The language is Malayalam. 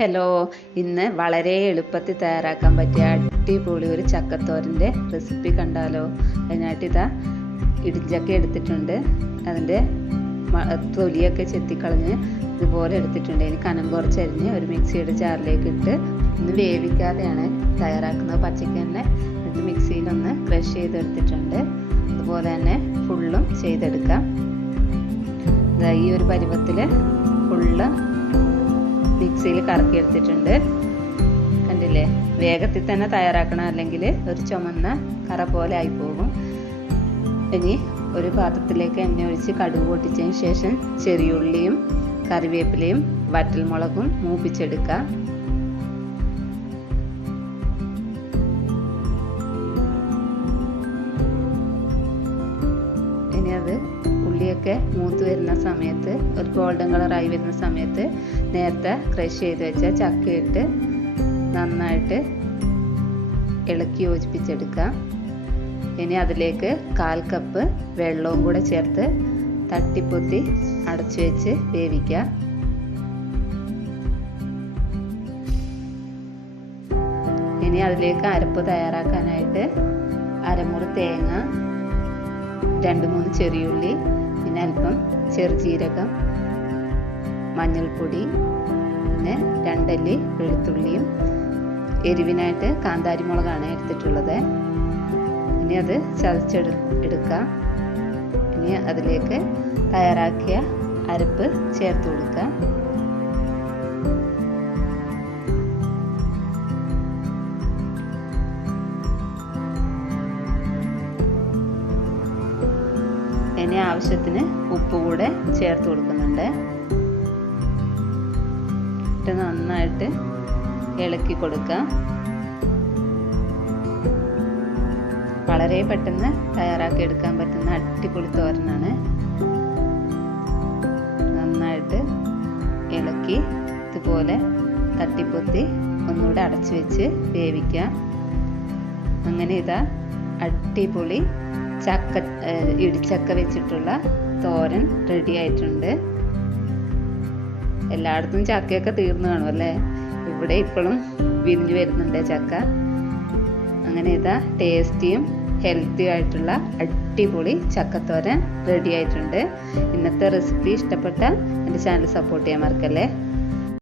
ഹലോ, ഇന്ന് വളരെ എളുപ്പത്തിൽ തയ്യാറാക്കാൻ പറ്റിയ അടിപൊളി ഒരു ചക്കത്തോരൻ്റെ റെസിപ്പി കണ്ടാലോ. അതിനായിട്ട് ഇതാ ഇടിഞ്ചക്ക എടുത്തിട്ടുണ്ട്. അതിൻ്റെ തൊലിയൊക്കെ ചെത്തിക്കളഞ്ഞ് ഇതുപോലെ എടുത്തിട്ടുണ്ട്. ഇനി കനം കുറച്ചരിഞ്ഞ് ഒരു മിക്സിയുടെ ജാറിലേക്ക് ഇട്ട് ഒന്ന് വേവിക്കാതെയാണ് തയ്യാറാക്കുന്നത്. പച്ചയ്ക്ക് തന്നെ എന്നിട്ട് മിക്സിയിലൊന്ന് ക്രഷ് ചെയ്തെടുത്തിട്ടുണ്ട്. അതുപോലെ തന്നെ ഫുള്ളും ചെയ്തെടുക്കാം. ഈ ഒരു പരുവത്തിൽ ഫുള്ള് മിക്സിയിൽ കറക്കി എടുത്തിട്ടുണ്ട്. കണ്ടില്ലേ, വേഗത്തിൽ തന്നെ തയ്യാറാക്കണം, അല്ലെങ്കിൽ ഒരു ചുമന്ന കറ പോലെ ആയിപ്പോകും. ഇനി ഒരു പാത്രത്തിലേക്ക് എണ്ണ ഒഴിച്ച് കടുക് പൊട്ടിച്ചതിന് ശേഷം ചെറിയുള്ളിയും കറിവേപ്പിലയും വറ്റൽമുളകും മൂപ്പിച്ചെടുക്കാം. ഇനി അത് ഉള്ളിയൊക്കെ മൂത്ത് വരുന്ന സമയത്ത്, ഒരു ഗോൾഡൻ കളറായി വരുന്ന സമയത്ത് നേരത്തെ ക്രഷ് ചെയ്ത് വെച്ച ചക്കയിട്ട് നന്നായിട്ട് ഇളക്കി യോജിപ്പിച്ചെടുക്കാം. ഇനി അതിലേക്ക് 1/4 കപ്പ് വെള്ളവും കൂടെ ചേർത്ത് തട്ടിപ്പൊത്തി അടച്ചു വെച്ച് വേവിക്കാം. ഇനി അതിലേക്ക് അരപ്പ് തയ്യാറാക്കാനായിട്ട് അരമുറി തേങ്ങ, 2-3 ചെറിയുള്ളി, പിന്നെ അല്പം ചെറുജീരകം, മഞ്ഞൾപ്പൊടി, പിന്നെ 2 അല്ലി വെളുത്തുള്ളിയും, എരിവിനായിട്ട് കാന്താരി മുളകാണ് എടുത്തിട്ടുള്ളത്. ഇനി അത് ചതച്ചെടുക്കാം. ഇനി അതിലേക്ക് തയ്യാറാക്കിയ അരപ്പ് ചേർത്ത് കൊടുക്കാം. ഇനി ആവശ്യത്തിന് ഉപ്പ് കൂടെ ചേർത്ത് കൊടുക്കുന്നുണ്ട്. ഇട്ട് നന്നായിട്ട് ഇളക്കി കൊടുക്കാം. വളരെ പെട്ടെന്ന് തയ്യാറാക്കി എടുക്കാൻ പറ്റുന്ന അടിപൊളി തോരനാണ്. നന്നായിട്ട് ഇളക്കി ഇതുപോലെ തട്ടിപ്പൊത്തി ഒന്നുകൂടെ അടച്ചു വെച്ച് വേവിക്കാം. അങ്ങനെ ഇതാ അടിപൊളി ഇടിച്ചക്ക വെച്ചിട്ടുള്ള തോരൻ റെഡി ആയിട്ടുണ്ട്. എല്ലായിടത്തും ചക്കയൊക്കെ തീർന്നു കാണും അല്ലേ? ഇവിടെ ഇപ്പോഴും വിരിഞ്ഞു വരുന്നുണ്ട് ചക്ക. അങ്ങനെ ഇതാ ടേസ്റ്റിയും ഹെൽത്തിയും ആയിട്ടുള്ള അടിപൊളി ചക്കത്തോരൻ റെഡി ആയിട്ടുണ്ട്. ഇന്നത്തെ റെസിപ്പി ഇഷ്ടപ്പെട്ടാൽ എൻ്റെ ചാനൽ സപ്പോർട്ട് ചെയ്യാൻ മറക്കല്ലേ.